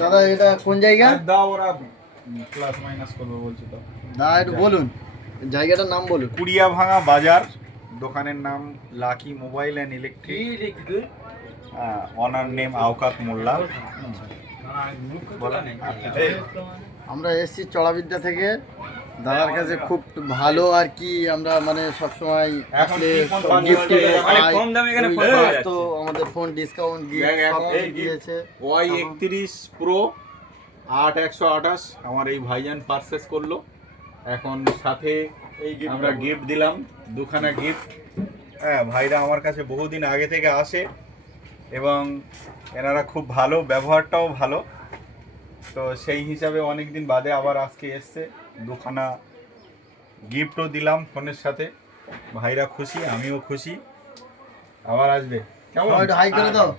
দাদা এটা কোন জায়গা? দাও ওরা প্লাস মাইনাস করবে বলছি তো। না একটু বলুন জায়গাটার নাম বলুন। কুড়িয়াভাঙা বাজার, দোকানের নাম lucky mobile and electric, owner name Aukat Molla. আমরা এসেছি চড়াবিদ্যা থেকে, দাদার কাছে খুব ভালো আর কি, আমরা মানে সবসময় আসলে গিফট তো আমাদের ফোন ডিসকাউন্ট দিয়েছে। Y31 Pro 8128 আমার এই ভাইজান পারচেস করলো। এখন সাথে আমরা গিফট দিলাম, দুখানা গিফট। হ্যাঁ, ভাইরা আমার কাছে বহুদিন আগে থেকে আসে এবং এনারা খুব ভালো, ব্যবহারটাও ভালো। তো সেই হিসাবে অনেক দিন বাদে আবার আজকে এসছে, দুখানা গিফটও দিলাম ফোনের সাথে। ভাইরা খুশি, আমিও খুশি, আবার আসবে। কেমন হাই করে দাও।